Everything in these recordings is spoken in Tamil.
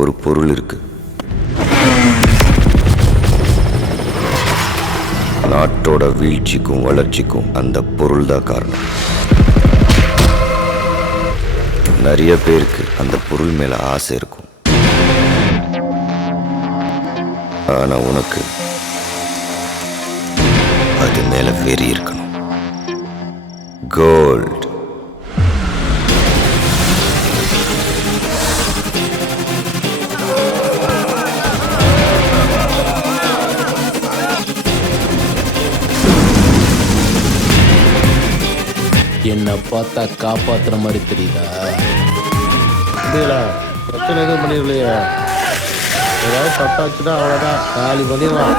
ஒரு பொருள் இருக்கு. நாட்டோட வீழ்ச்சிக்கும் வளர்ச்சிக்கும் அந்த பொருள் தான் காரணம். நிறைய பேருக்கு அந்த பொருள் மேல ஆசை இருக்கும். ஆனா உனக்கு அது மேல வெறி இருக்கணும். கோல்ட். என்னை பார்த்தா காப்பாத்துற மாதிரி தெரியுதா? புரியல, பிரச்சனை எதுவும் பண்ணிடலையே. ஏதாவது தப்பாச்சுன்னா அவ்வளோதான், காலி பண்ணிடலாம்.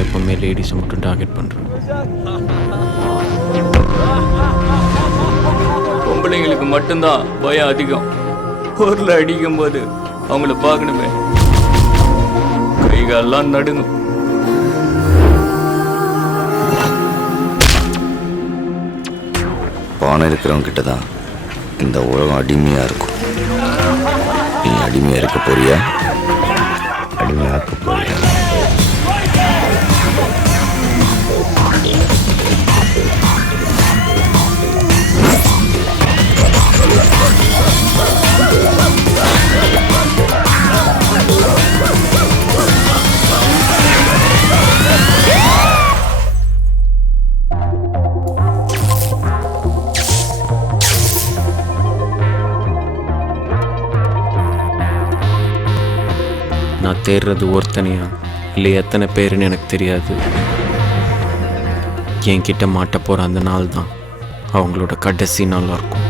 எப்பவுமே லேடிஸை மட்டும் டார்கெட் பண்ணுறேன். பொம்பளைங்களுக்கு மட்டும்தான் பயம் அதிகம். பொருளை அடிக்கும் போது அவங்கள பார்க்கணுமே, கைகாலெல்லாம் நடுங்கும். பணம் இருக்கிறவங்க கிட்ட தான் இந்த உலகம் அடிமையா இருக்கும். நீ அடிமையா இருக்க போறியா? அடிமையாக்க போறியா? நான் தேடுறது ஒருத்தனையா இல்லை எத்தனை பேருன்னு எனக்கு தெரியாது. என்கிட்ட மாட்ட போகிற அந்த நாள் தான் அவங்களோட கடைசி நாளாக இருக்கும்.